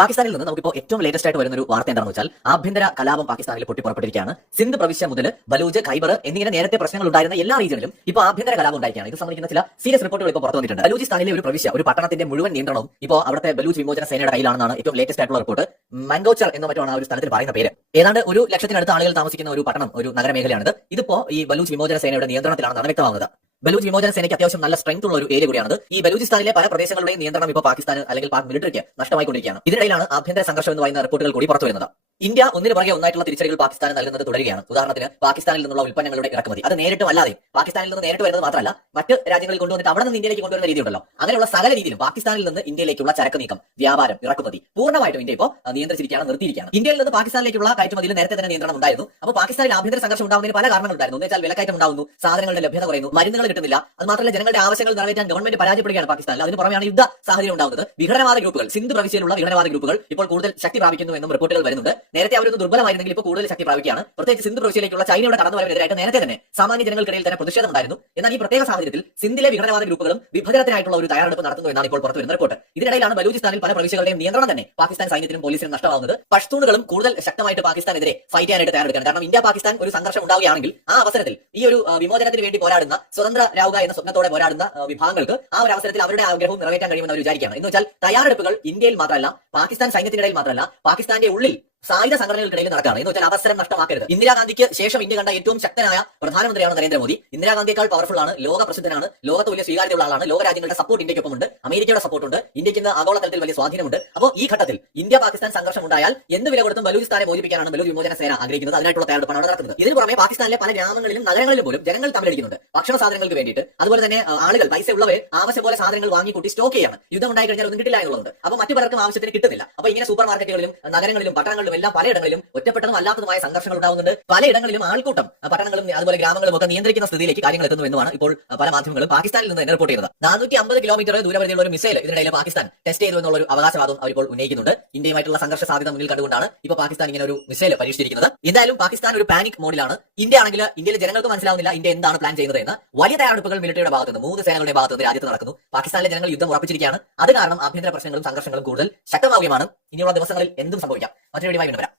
പാകിസ്ഥാനിൽ നിന്ന് നമുക്കിപ്പോൾ ഏറ്റവും ലേറ്റസ്റ്റ് ആയിട്ട് വരുന്ന ഒരു വാർത്ത എന്താണെന്ന് വെച്ചാൽ ആഭ്യന്തര കലാപം പാകിസ്ഥാനിൽ പൊട്ടിപ്പുറപ്പെട്ടിരിക്കുകയാണ്. സിന്ധ് പ്രവിശ്യ മുതൽ ബലൂജ്, ഖൈബർ എന്നിങ്ങനെ നേരത്തെ പ്രശ്നങ്ങൾ ഉണ്ടായിരുന്ന എല്ലാ റീജിയനിലും ഇപ്പോൾ ആഭ്യന്തര കലാപം ഉണ്ടായിരിക്കുകയാണ്. ഇത് സംബന്ധിക്കുന്ന ചില സീരിയസ് റിപ്പോർട്ടുകൾ ഇപ്പോൾ പുറത്തു വന്നിട്ടുണ്ട്. ബലൂചിസ്ഥാനിലെ ഒരു പ്രവിശ്യ, ഒരു പട്ടണത്തിന്റെ മുഴുവൻ നിയന്ത്രണവും ഇപ്പോൾ അവിടുത്തെ ബലൂജ് വിമോചന സേനയുടെ കയ്യിലാണെന്നാണ് ഏറ്റവും ലേറ്റസ്റ്റ് ആയിട്ടുള്ള റിപ്പോർട്ട്. മംഗോച്ചർ എന്ന മറ്റാണ് ആ ഒരു സ്ഥലത്തിന് പറയുന്ന പേര്. ഏതാണ്ട് 1,00,000-അടുത്ത് ആളുകൾ താമസിക്കുന്ന ഒരു പട്ടണം, ഒരു നഗരമേഖലയാണിത്. ഇതിപ്പോ ഈ ബലൂജ് വിമോചന സേനയുടെ നിയന്ത്രണത്തിലാണെന്നാണ് വ്യക്തമാകുന്നത്. ബലൂജ് വിമോചന സേനയ്ക്ക് അത്യാവശ്യം നല്ല സ്ട്രെങ്ത് ഉള്ള ഒരു ഏരിയ കൂടിയാണിത്. ഈ ബലൂചിസ്ഥാനിലെ പല പ്രദേശങ്ങളുടെയും നിയന്ത്രണം ഇപ്പോൾ പാകിസ്ഥാന് അല്ലെങ്കിൽ പാക് മിലിറ്ററിക്ക് നഷ്ടമായിക്കൊണ്ടിരിക്കുകയാണ്. ഇതിനിടയിലാണ് ആഭ്യന്തര സംഘർഷം എന്ന് പറയുന്ന റിപ്പോർട്ടുകൾ കൂടി പുറത്തു വരുന്നത്. ഇന്ത്യ ഒന്നിന് പുറകെ ഒന്നായിട്ടുള്ള തിരിച്ചടികൾ പാകിസ്ഥാന് നൽകുന്നത് തുടരുകയാണ്. ഉദാഹരണത്തിന് പാകിസ്ഥാനിൽ നിന്നുള്ള ഉൽപ്പന്നങ്ങളുടെ ഇറക്കുമതി, അത് നേരിട്ടും അല്ലാതെ, പാകിസ്ഥാനിൽ നിന്ന് നേരിട്ട് വരുന്നത് മാത്രമല്ല മറ്റ് രാജ്യങ്ങളിൽ കൊണ്ടുവന്നിട്ട് അവിടെ നിന്ന് ഇന്ത്യയിലേക്ക് കൊണ്ടുവരുന്ന രീതി ഉണ്ടല്ലോ, അങ്ങനെയുള്ള സകല രീതിയിലും പാകിസ്ഥാനിൽ നിന്ന് ഇന്ത്യയിലേക്കുള്ള ചരക്ക് നീക്കം, വ്യാപാരം, ഇറക്കുമതി പൂർണ്ണമായിട്ടും ഇന്ത്യ ഇപ്പോൾ നിയന്ത്രിച്ചിരിക്കുകയാണ്, നിർത്തിയിരിക്കുകയാണ്. ഇന്ത്യയിൽ നിന്ന് പാകിസ്ഥാനിലേക്കുള്ള കയറ്റുമതിയിൽ നേരത്തെ തന്നെ നിയന്ത്രണം ഉണ്ടായിരുന്നു. അപ്പോൾ പാകിസ്ഥാനിൽ ആഭ്യന്തര സംഘർഷം ഉണ്ടാകുന്നതിന് പല കാരണങ്ങളുണ്ടായിരുന്നു. എന്ന് വെച്ചാൽ വിലക്കയറ്റം ഉണ്ടാകുന്നു, സാധനങ്ങളുടെ ലഭ്യത കുറയുന്നു, മരുന്നുകൾ കിട്ടുന്നില്ല. അത് മാത്രമല്ല ജനങ്ങളുടെ ആവശ്യങ്ങൾ നിറവേറ്റാൻ ഗവൺമെന്റ് പരാജയപ്പെടുകയാണ് പാകിസ്ഥാനിൽ. അതിന് പുറമെയാണ് യുദ്ധ സാഹചര്യം ഉണ്ടാകുന്നത്. വിഘടനവാദ ഗ്രൂപ്പുകൾ, സിന്ധ് പ്രവിശ്യയിലുള്ള വിഘടനവാദ ഗ്രൂപ്പുകൾ ഇപ്പോൾ കൂടുതൽ ശക്തി പ്രാപിക്കുന്നു എന്നും റിപ്പോർട്ടുകൾ വരുന്നുണ്ട്. നേരത്തെ അവരൊന്ന് ദുർബലമായിരുന്നെങ്കിൽ ഇപ്പോൾ കൂടുതൽ ശക്തി പ്രാപിക്കുകയാണ്. പ്രത്യേകിച്ച് സിന്ധ് പ്രവിശ്യയിലേക്കുള്ള ചൈനയുടെ കടന്നുവരവിനെതിരായിട്ട് നേരത്തെ തന്നെ സാമാന്യ ജനങ്ങൾക്കിടയിൽ തന്നെ പ്രതിഷേധം ഉണ്ടായിരുന്നു. എന്നാൽ ഈ പ്രത്യേക സാഹചര്യത്തിൽ സിന്ധിലെ വിഘടനവാദ ഗ്രൂപ്പുകളും വിഭജനത്തിനായിട്ടുള്ള ഒരു തയ്യാറെടുപ്പ് നടത്തുന്നു എന്നാണ് ഇപ്പോൾ പുറത്തു വരുന്ന റിപ്പോർട്ട്. ഇതിനിടയിലാണ് ബലൂചിസ്ഥാനിൽ പല പ്രവിശ്യകളുടെയും നിയന്ത്രണം തന്നെ പാകിസ്ഥാൻ സൈന്യത്തിനും പോലീസിനും നഷ്ടമാകുന്നത്. പഷ്തൂണുകളും കൂടുതൽ ശക്തമായിട്ട് പാകിസ്ഥാനെതിരെ ഫൈറ്റ് ചെയ്യാനായിട്ട് തയ്യാറെടുക്കുകയാണ്. കാരണം ഇന്ത്യ പാകിസ്ഥാൻ ഒരു സംഘർഷം ഉണ്ടാവുകയാണെങ്കിൽ ആ അവസരത്തിൽ ഈ ഒരു വിമോചനത്തിന് വേണ്ടി പോരാടുന്ന, സ്വതന്ത്ര രാവുക എന്ന സ്വപ്നത്തോടെ പോരാടുന്ന വിഭാഗങ്ങൾക്ക് ആ ഒരു അവസരത്തിൽ അവരുടെ ആഗ്രഹവും നിറവേറ്റാൻ കഴിയുമെന്ന് അവർ വിചാരിക്കുകയാണ്. എന്ന് വെച്ചാൽ തയ്യാറെടുപ്പുകൾ ഇന്ത്യയിൽ മാത്രമല്ല, പാകിസ്ഥാൻ സൈന്യത്തിനിടയിൽ മാത്രമല്ല, പാകിസ്ഥാന്റെ ഉള്ളിൽ സായുധ സംഘടനകൾക്കിടയിൽ നടക്കുകയാണ്. എന്ന് വെച്ചാൽ അവസരം നഷ്ടമാക്കരുത്. ഇന്ദിരാഗാന്ധിക്ക് ശേഷം ഇന്ത്യ കണ്ട ഏറ്റവും ശക്തനായ പ്രധാനമന്ത്രിയാണ് നരേന്ദ്രമോദി. ഇന്ദിരാഗാന്ധിയേക്കാൾ പവർഫുൾ ആണ്, ലോക പ്രസിദ്ധനാണ്, ലോകത്ത് വലിയ സ്വീകാര്യതയുള്ള ആളാണ്. ലോക രാജ്യങ്ങളുടെ സപ്പോർട്ട് ഇന്ത്യക്കൊപ്പമുണ്ട്, അമേരിക്കയുടെ സപ്പോർട്ടുണ്ട്, ഇന്ത്യക്ക് ഇന്ന് ആഗോളതലത്തിൽ വലിയ സ്വാധീനമുണ്ട്. അപ്പോൾ ഈ ഘട്ടത്തിൽ ഇന്ത്യ പാകിസ്ഥാൻ സംഘർഷം ഉണ്ടായാൽ എന്ത് വില കൊടുത്തും ബലൂചിസ്ഥാനെ മോചിപ്പിക്കാനാണ് ബലൂജ് വിമോചന സേന ആഗ്രഹിക്കുന്നത്. അതിനായിട്ടുള്ള തയ്യാറെടുപ്പാണ് അവിടെ നടത്തുന്നത്. ഇതിന് പുറമെ പാകിസ്ഥാനിലെ പല ഗ്രാമങ്ങളിലും നഗരങ്ങളിലും പോലും ജനങ്ങൾ തമ്മിലടിക്കുന്നുണ്ട് ഭക്ഷണ സാധനങ്ങൾക്ക് വേണ്ടിയിട്ട്. അതുപോലെ തന്നെ ആളുകൾ, പൈസ ഉള്ളവർ ആവശ്യം പോലെ സാധനങ്ങൾ വാങ്ങിക്കൂട്ടി സ്റ്റോക്ക് ചെയ്യാണ്. യുദ്ധം ഉണ്ടായി കഴിഞ്ഞാൽ ഒന്നും കിട്ടില്ല എന്നുള്ളതുണ്ട്. അപ്പോൾ മറ്റു പലർക്കും ആവശ്യത്തിന് കിട്ടുന്നില്ല. അപ്പോൾ ഇങ്ങനെ സൂപ്പർ മാർക്കറ്റുകളിലും നഗരങ്ങളിലും പട്ടണങ്ങളിലും എല്ലാം പലയിടങ്ങളിലും ഒറ്റപ്പെട്ടതും അല്ലാത്തതുമായ സംഘർഷങ്ങൾ ഉണ്ടാകുന്നുണ്ട്. പലയിടങ്ങളിലും ആൾക്കൂട്ടം പട്ടണങ്ങളും അതുപോലെ ഗ്രാമങ്ങളും ഒക്കെ നിയന്ത്രിക്കുന്ന സ്ഥിതിയിലേക്ക് കാര്യങ്ങൾ എത്തുന്നു എന്നാണ് ഇപ്പോൾ പല മാധ്യമങ്ങളും പാകിസ്ഥാനിൽ നിന്ന് തന്നെ റിപ്പോർട്ട് ചെയ്തത്. 450 കിലോമീറ്റർ ദൂരപരിധിയുള്ള ഒരു മിസൈൽ ഇതിനിടയിൽ പാകിസ്ഥാൻ ടെസ്റ്റ് ചെയ്തു എന്നുള്ള ഒരു അവകാശവാദം അവരിപ്പോൾ ഉന്നയിക്കുന്നുണ്ട്. ഇന്ത്യയുമായിട്ടുള്ള സംഘർഷ സാധ്യത മുന്നിൽ കണ്ടുകൊണ്ടാണ് ഇപ്പോൾ പാകിസ്ഥാൻ ഇങ്ങനെ ഒരു മിസൈൽ പരീക്ഷിച്ചിരിക്കുന്നത്. എന്തായാലും പാകിസ്ഥാൻ ഒരു പാനിക് മോഡിലാണ്. ഇന്ത്യ ആണെങ്കിൽ ഇന്ത്യയിലെ ജനങ്ങൾക്ക് മനസ്സിലാവുന്നില്ല ഇന്ത്യ എന്താണ് പ്ലാൻ ചെയ്യുന്നത് എന്ന്. വലിയ തയ്യാറെടുപ്പുകൾ മിലിറ്ററിയുടെ ഭാഗത്തുനിന്ന്, 3 സേനകളുടെ ഭാഗത്തുനിന്ന് രാജ്യത്ത് നടക്കുന്നു. പാകിസ്ഥാനിലെ ജനങ്ങൾ യുദ്ധം ഉറപ്പിച്ചിരിക്കുകയാണ്. അത് കാരണം ആഭ്യന്തര പ്രശ്നങ്ങളും സംഘർഷങ്ങളും കൂടുതൽ ശക്തമാവുകയാണ്. ഇനിയുള്ള ദിവസങ്ങളിൽ എന്തും സംഭവിക്കാം. മറ്റൊരു വീഡിയോയുമായി വരാം.